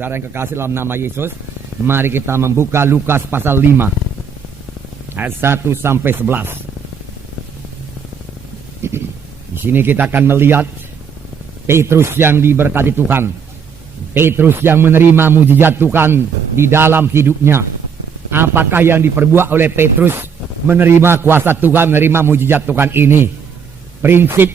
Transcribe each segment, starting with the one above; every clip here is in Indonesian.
Saudara yang kekasih dalam nama Yesus, mari kita membuka Lukas pasal 5 ayat 1 sampai 11. Di sini kita akan melihat Petrus yang diberkati Tuhan, Petrus yang menerima mujizat Tuhan di dalam hidupnya. Apakah yang diperbuat oleh Petrus menerima kuasa Tuhan, menerima mujizat Tuhan ini? Prinsip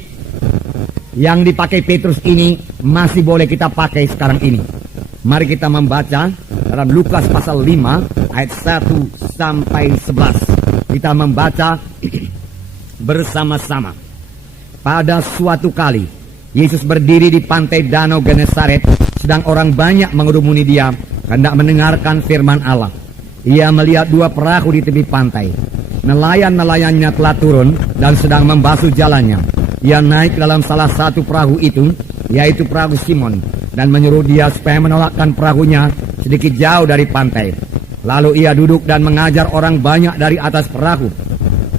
yang dipakai Petrus ini masih boleh kita pakai sekarang ini. Mari kita membaca dalam Lukas pasal 5 ayat 1 sampai 11. Kita membaca bersama-sama. Pada suatu kali Yesus berdiri di pantai Danau Genesaret, sedang orang banyak mengerumuni dia hendak mendengarkan firman Allah. Ia melihat dua perahu di tepi pantai. Nelayan-nelayannya telah turun dan sedang membasuh jalannya. Ia naik dalam salah satu perahu itu, yaitu perahu Simon, dan menyuruh dia supaya menolakkan perahunya sedikit jauh dari pantai. Lalu ia duduk dan mengajar orang banyak dari atas perahu.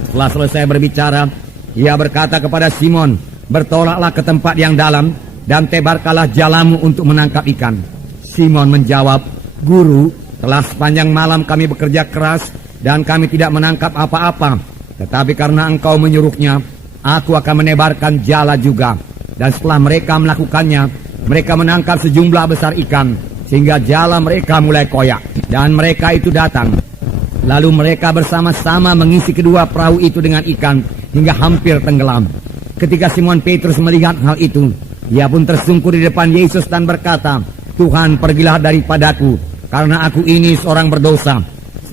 Setelah selesai berbicara, ia berkata kepada Simon, "Bertolaklah ke tempat yang dalam dan tebarkanlah jalamu untuk menangkap ikan." Simon menjawab, "Guru, telah sepanjang malam kami bekerja keras dan kami tidak menangkap apa-apa. Tetapi karena engkau menyuruhnya, aku akan menebarkan jala juga." Dan setelah mereka melakukannya, mereka menangkap sejumlah besar ikan, sehingga jala mereka mulai koyak. Dan mereka itu datang. Lalu mereka bersama-sama mengisi kedua perahu itu dengan ikan, hingga hampir tenggelam. Ketika Simon Petrus melihat hal itu, ia pun tersungkur di depan Yesus dan berkata, "Tuhan, pergilah daripadaku, karena aku ini seorang berdosa."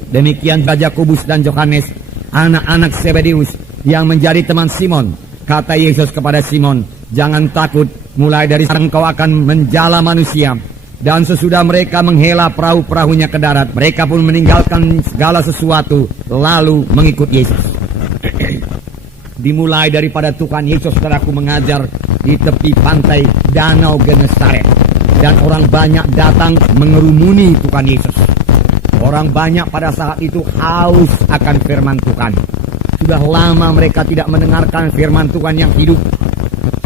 Demikian juga Yakobus dan Yohanes, anak-anak Zebedeus, yang menjadi teman Simon. Kata Yesus kepada Simon, "Jangan takut, mulai dari sekarang kau akan menjala manusia." Dan sesudah mereka menghela perahu-perahunya ke darat, mereka pun meninggalkan segala sesuatu, lalu mengikut Yesus. Dimulai daripada Tuhan Yesus, saudaraku, mengajar di tepi pantai Danau Genesaret. Dan orang banyak datang mengerumuni Tuhan Yesus. Orang banyak pada saat itu haus akan firman Tuhan. Sudah lama mereka tidak mendengarkan firman Tuhan yang hidup.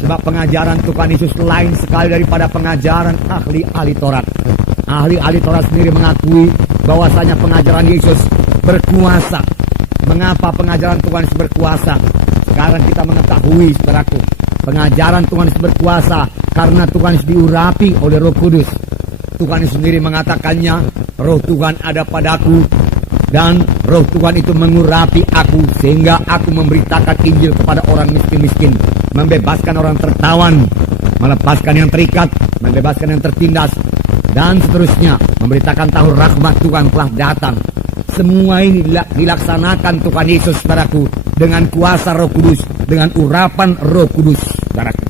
Sebab pengajaran Tuhan Yesus lain sekali daripada pengajaran ahli-ahli Taurat. Ahli-ahli Taurat sendiri mengakui bahwasanya pengajaran Yesus berkuasa. Mengapa pengajaran Tuhan Yesus berkuasa? Sekarang kita mengetahui, saudaraku, pengajaran Tuhan Yesus berkuasa karena Tuhan Yesus diurapi oleh Roh Kudus. Tuhan Yesus sendiri mengatakannya, "Roh Tuhan ada padaku, dan Roh Tuhan itu mengurapi aku, sehingga aku memberitakan Injil kepada orang miskin-miskin, membebaskan orang tertawan, melepaskan yang terikat, membebaskan yang tertindas, dan seterusnya, memberitakan tahu rahmat Tuhan telah datang." Semua ini dilaksanakan Tuhan Yesus, saudaraku, dengan kuasa Roh Kudus, dengan urapan Roh Kudus, saudaraku.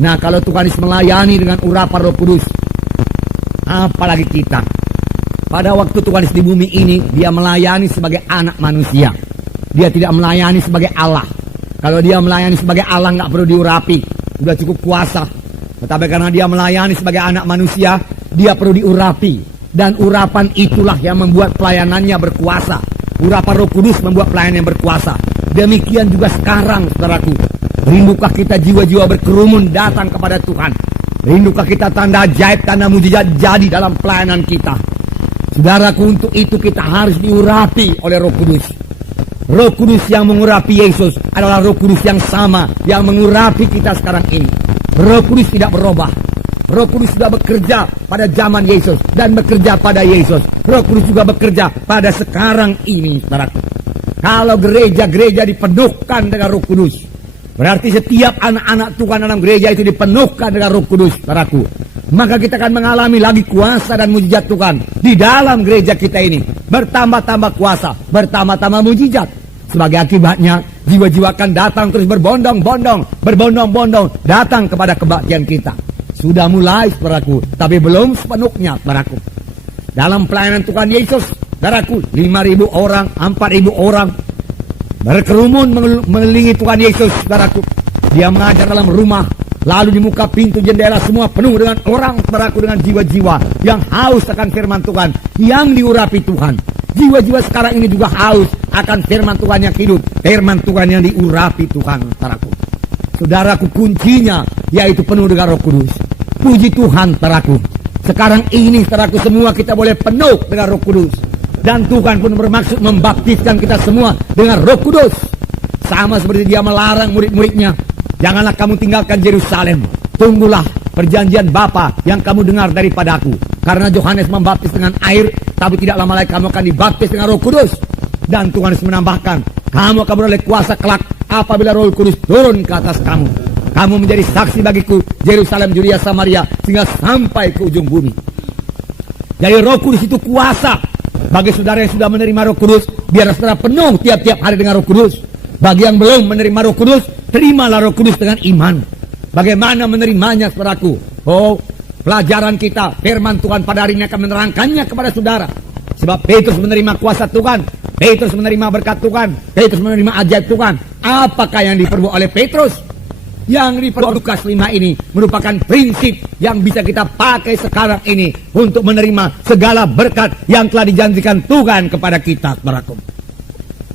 Nah, kalau Tuhan Yesus melayani dengan urapan Roh Kudus, apalagi kita. Pada waktu Tuhan Yesus di bumi ini, dia melayani sebagai anak manusia. Dia tidak melayani sebagai Allah. Kalau dia melayani sebagai Allah, nggak perlu diurapi, sudah cukup kuasa. Tetapi karena dia melayani sebagai anak manusia, dia perlu diurapi. Dan urapan itulah yang membuat pelayanannya berkuasa. Urapan Roh Kudus membuat pelayanan yang berkuasa. Demikian juga sekarang, saudaraku. Rindukah kita jiwa-jiwa berkerumun datang kepada Tuhan? Rindukah kita tanda ajaib, tanda mujizat jadi dalam pelayanan kita? Saudaraku, untuk itu kita harus diurapi oleh Roh Kudus. Roh Kudus yang mengurapi Yesus adalah Roh Kudus yang sama yang mengurapi kita sekarang ini. Roh Kudus tidak berubah. Roh Kudus sudah bekerja pada zaman Yesus dan bekerja pada Yesus. Roh Kudus juga bekerja pada sekarang ini, saudaraku. Kalau gereja-gereja dipenuhkan dengan Roh Kudus, berarti setiap anak-anak Tuhan dalam gereja itu dipenuhkan dengan Roh Kudus, saudaraku. Maka kita akan mengalami lagi kuasa dan mujizat Tuhan di dalam gereja kita ini. Bertambah-tambah kuasa, bertambah-tambah mujizat. Sebagai akibatnya, jiwa-jiwa akan datang terus berbondong-bondong datang kepada kebaktian kita. Sudah mulai, saudaraku, tapi belum sepenuhnya, saudaraku. Dalam pelayanan Tuhan Yesus, saudaraku, 5.000 orang, 4.000 orang berkerumun mengelilingi Tuhan Yesus, saudaraku. Dia mengajar dalam rumah, lalu di muka pintu jendela semua penuh dengan orang, saudaraku, dengan jiwa-jiwa yang haus akan firman Tuhan, yang diurapi Tuhan. Jiwa-jiwa sekarang ini juga haus akan firman Tuhan yang hidup, firman Tuhan yang diurapi Tuhan, saudaraku. Saudaraku, kuncinya yaitu penuh dengan Roh Kudus. Puji Tuhan, saudaraku. Sekarang ini saudaraku semua kita boleh penuh dengan Roh Kudus. Dan Tuhan pun bermaksud membaptiskan kita semua dengan Roh Kudus. Sama seperti dia melarang murid-muridnya, janganlah kamu tinggalkan Yerusalem. Tunggulah perjanjian Bapa yang kamu dengar daripada aku. Karena Yohanes membaptis dengan air, tapi tidak lama lagi kamu akan dibaptis dengan Roh Kudus. Dan Tuhan Yesus menambahkan, kamu akan beroleh kuasa kelak apabila Roh Kudus turun ke atas kamu. Kamu menjadi saksi bagiku, Yerusalem, Yudea, Samaria, sehingga sampai ke ujung bumi. Jadi Roh Kudus itu kuasa. Bagi saudara yang sudah menerima Roh Kudus, biar saudara penuh tiap-tiap hari dengan Roh Kudus. Bagi yang belum menerima Roh Kudus, terimalah Roh Kudus dengan iman. Bagaimana menerimanya, saudaraku? Oh, pelajaran kita, firman Tuhan pada hari ini akan menerangkannya kepada saudara. Sebab Petrus menerima kuasa Tuhan, Petrus menerima berkat Tuhan, Petrus menerima ajaib Tuhan. Apakah yang diperbuat oleh Petrus? Yang diperbuat Lukas 5 ini merupakan prinsip yang bisa kita pakai sekarang ini untuk menerima segala berkat yang telah dijanjikan Tuhan kepada kita, saudaraku.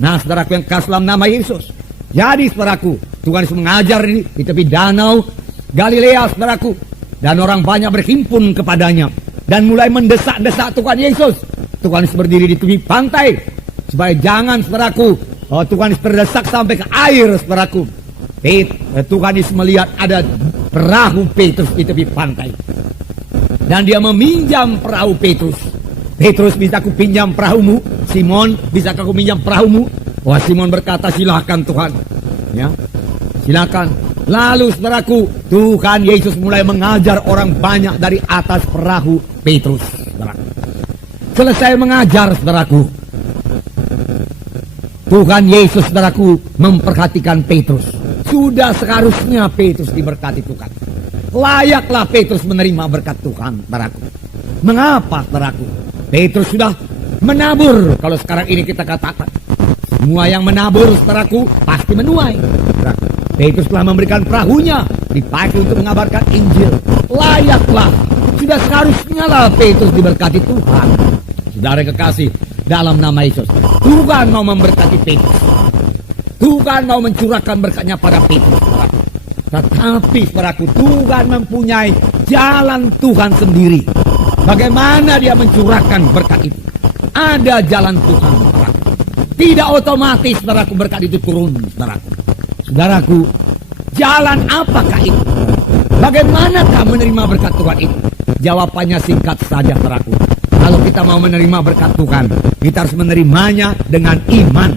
Nah, saudaraku yang kasih dalam nama Yesus. Jadi, saudaraku, Tuhan Yesus mengajar di tepi danau Galilea, saudaraku. Dan orang banyak berhimpun kepadanya dan mulai mendesak-desak Tuhan Yesus. Tuhan Yesus berdiri di tepi pantai supaya jangan, saudaraku, Tuhan Yesus terdesak sampai ke air, saudaraku. Tuhan Yesus melihat ada perahu Petrus di tepi pantai. Dan dia meminjam perahu Petrus. Petrus, bisa aku pinjam perahumu? Simon, bisa aku pinjam perahumu? Wah, Simon berkata, silakan Tuhan. Ya, silakan. Lalu saudaraku, Tuhan Yesus mulai mengajar orang banyak dari atas perahu Petrus. Saudaraku. Selesai mengajar, saudaraku, Tuhan Yesus, saudaraku, memperhatikan Petrus. Sudah seharusnya Petrus diberkati Tuhan. Layaklah Petrus menerima berkat Tuhan, saudaraku. Mengapa, saudaraku? Petrus sudah menabur. Kalau sekarang ini kita katakan, semua yang menabur, saudaraku, pasti menuai. Saudaraku, Petrus telah memberikan perahunya, dipakai untuk mengabarkan Injil. Layaklah, sudah seharusnya lah Petrus diberkati Tuhan. Saudara kekasih, dalam nama Yesus, Tuhan mau memberkati Petrus. Tuhan mau mencurahkan berkatnya pada Petrus. Tetapi, saudaraku, Tuhan mempunyai jalan Tuhan sendiri. Bagaimana dia mencurahkan berkat itu? Ada jalan Tuhan, saudaraku. Tidak otomatis, saudaraku, berkat itu turun, saudaraku. Saudaraku, jalan apakah itu? Bagaimanakah menerima berkat Tuhan itu? Jawabannya singkat saja, saudaraku. Kalau kita mau menerima berkat Tuhan, kita harus menerimanya dengan iman.